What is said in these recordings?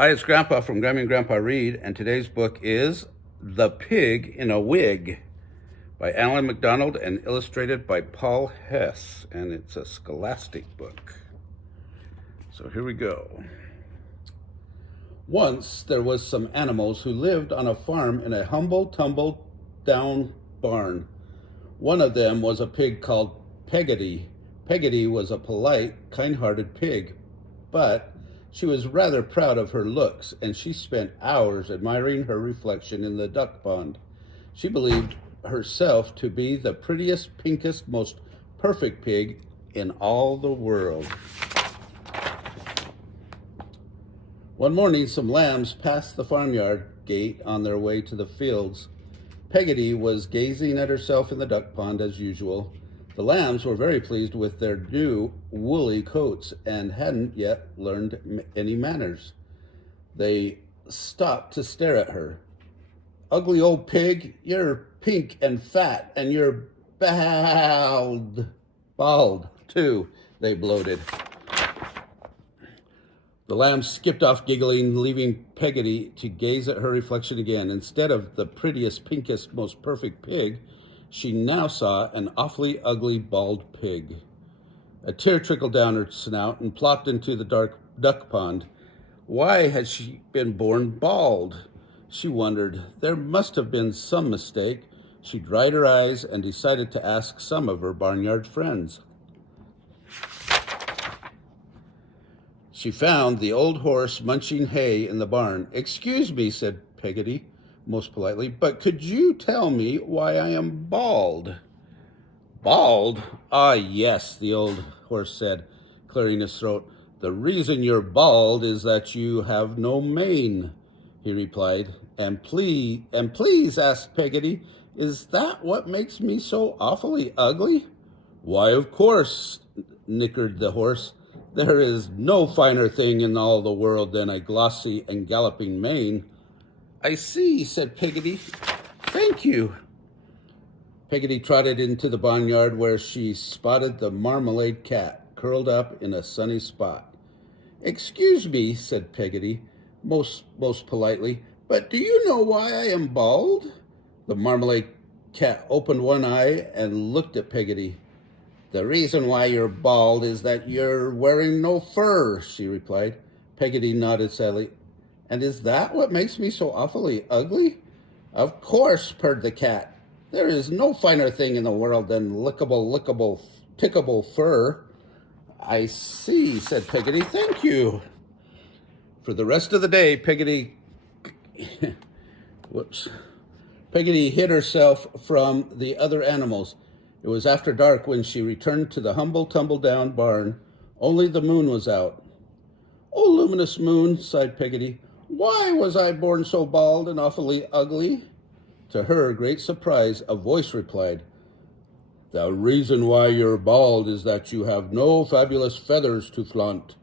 Hi, it's Grandpa from Grammy and Grandpa Read, and today's book is The Pig in a Wig by Alan MacDonald and illustrated by Paul Hess, and it's a scholastic book. So here we go. Once there was some animals who lived on a farm in a humble, tumble-down barn. One of them was a pig called Peggotty. Peggotty was a polite, kind-hearted pig, but she was rather proud of her looks, and she spent hours admiring her reflection in the duck pond. She believed herself to be the prettiest, pinkest, most perfect pig in all the world. One morning, some lambs passed the farmyard gate on their way to the fields. Peggotty was gazing at herself in the duck pond as usual. The lambs were very pleased with their new woolly coats and hadn't yet learned any manners. They stopped to stare at her. "Ugly old pig, you're pink and fat, and you're bald. Bald, too," they bloated. The lambs skipped off giggling, leaving Peggotty to gaze at her reflection again. Instead of the prettiest, pinkest, most perfect pig, she now saw an awfully ugly bald pig. A tear trickled down her snout and plopped into the dark duck pond. Why had she been born bald? She wondered. There must have been some mistake. She dried her eyes and decided to ask some of her barnyard friends. She found the old horse munching hay in the barn. "Excuse me," said Peggotty, most politely, "but could you tell me why I am bald?" "Bald? Ah, yes," the old horse said, clearing his throat. "The reason you're bald is that you have no mane," he replied. And please, asked Peggotty, "is that what makes me so awfully ugly?" "Why, of course," nickered the horse. "There is no finer thing in all the world than a glossy and galloping mane." "I see," said Peggotty. "Thank you." Peggotty trotted into the barnyard where she spotted the marmalade cat curled up in a sunny spot. "Excuse me," said Peggotty, most politely, "but do you know why I am bald?" The marmalade cat opened one eye and looked at Peggotty. "The reason why you're bald is that you're wearing no fur," she replied. Peggotty nodded sadly. "And is that what makes me so awfully ugly?" "Of course," purred the cat. "There is no finer thing in the world than tickable fur." "I see," said Peggotty. "Thank you." For the rest of the day, Peggotty hid herself from the other animals. It was after dark when she returned to the humble, tumble-down barn. Only the moon was out. "Oh, luminous moon," sighed Peggotty, "why was I born so bald and awfully ugly?" To her great surprise, a voice replied, "The reason why you're bald is that you have no fabulous feathers to flaunt."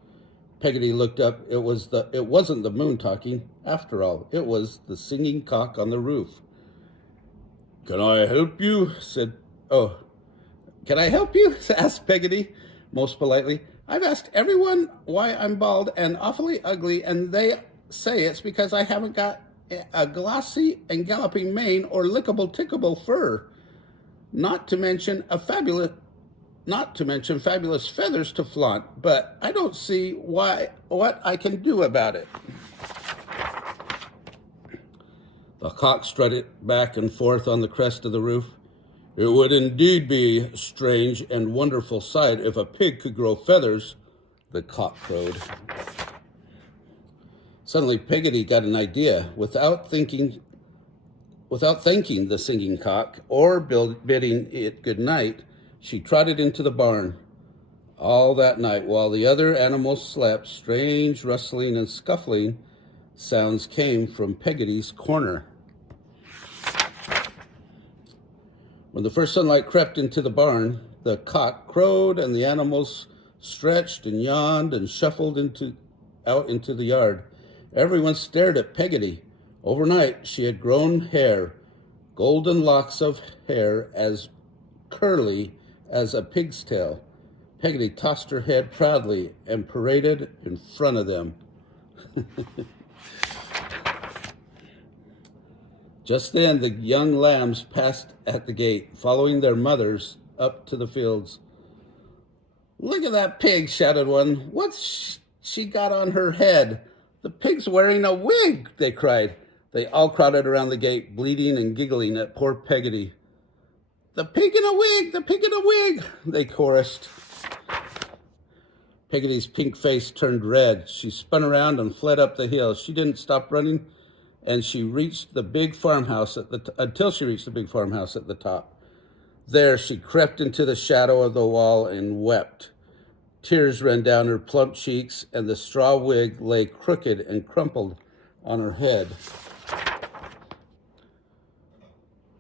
Peggotty looked up. It wasn't the moon talking. After all, it was the singing cock on the roof. "Can I help you?" "Can I help you?" asked Peggotty, most politely. "I've asked everyone why I'm bald and awfully ugly, and they say it's because I haven't got a glossy and galloping mane or tickable fur, not to mention fabulous feathers to flaunt, but I don't see what I can do about it." The cock strutted back and forth on the crest of the roof. "It would indeed be a strange and wonderful sight if a pig could grow feathers," the cock crowed. Suddenly, Peggotty got an idea. Without thanking the singing cock or bidding it good night, she trotted into the barn. All that night, while the other animals slept, strange rustling and scuffling sounds came from Peggotty's corner. When the first sunlight crept into the barn, the cock crowed and the animals stretched and yawned and shuffled out into the yard. Everyone stared at Peggotty. Overnight, she had grown hair, golden locks of hair as curly as a pig's tail. Peggotty tossed her head proudly and paraded in front of them. Just then the young lambs passed at the gate, following their mothers up to the fields. "Look at that pig," shouted one. "What's she got on her head?" "The pig's wearing a wig," they cried. They all crowded around the gate, bleating and giggling at poor Peggotty. "The pig in a wig, the pig in a wig," they chorused. Peggoty's pink face turned red. She spun around and fled up the hill. She didn't stop running, and she reached the big farmhouse until she reached the big farmhouse at the top. There she crept into the shadow of the wall and wept. Tears ran down her plump cheeks, and the straw wig lay crooked and crumpled on her head.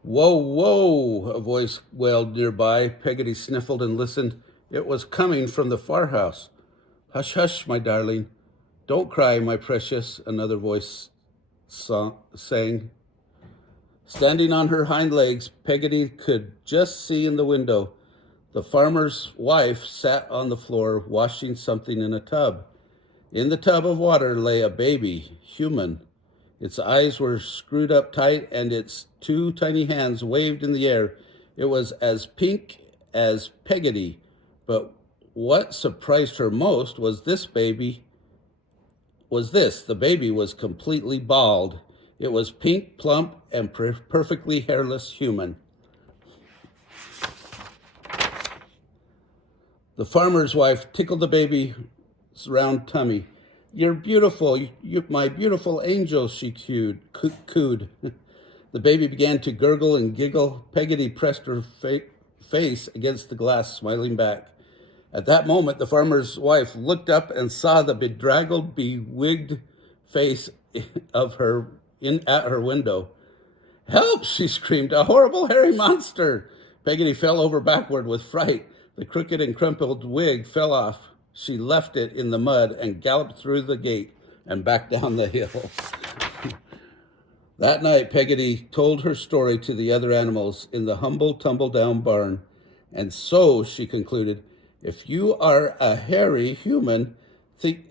"Whoa, whoa," a voice wailed nearby. Peggotty sniffled and listened. It was coming from the farmhouse. "Hush, hush, my darling. Don't cry, my precious," another voice sang. Standing on her hind legs, Peggotty could just see in the window. The farmer's wife sat on the floor washing something in a tub. In the tub of water lay a baby, human. Its eyes were screwed up tight, and its two tiny hands waved in the air. It was as pink as Peggotty, but what surprised her most was the baby was completely bald. It was pink, plump, and perfectly hairless human. The farmer's wife tickled the baby's round tummy. "You're beautiful, my beautiful angel," she cooed. The baby began to gurgle and giggle. Peggotty pressed her face against the glass, smiling back. At that moment, the farmer's wife looked up and saw the bedraggled, bewigged face of her at her window. "Help!" she screamed. "A horrible hairy monster!" Peggotty fell over backward with fright. The crooked and crumpled wig fell off. She left it in the mud and galloped through the gate and back down the hill. That night, Peggotty told her story to the other animals in the humble, tumble-down barn. "And so," she concluded, if you are hairy, humans think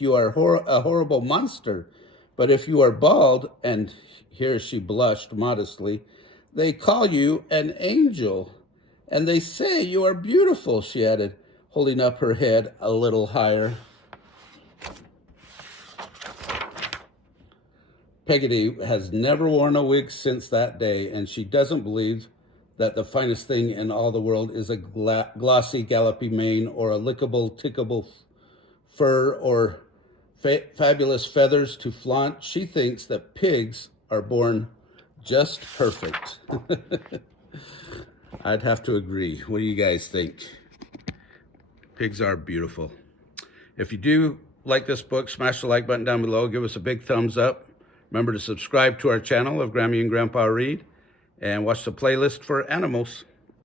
you are a horrible monster. But if you are bald," and here she blushed modestly, "they call you an angel. And they say you are beautiful," she added, holding up her head a little higher. Peggotty has never worn a wig since that day, and she doesn't believe that the finest thing in all the world is a glossy, gallopy mane or a lickable, tickable fur or fabulous feathers to flaunt. She thinks that pigs are born just perfect. I'd have to agree. What do you guys think? Pigs are beautiful. If you do like this book, smash the like button down below. Give us a big thumbs up. Remember to subscribe to our channel of Grammy and Grandpa Read, and watch the playlist for animals.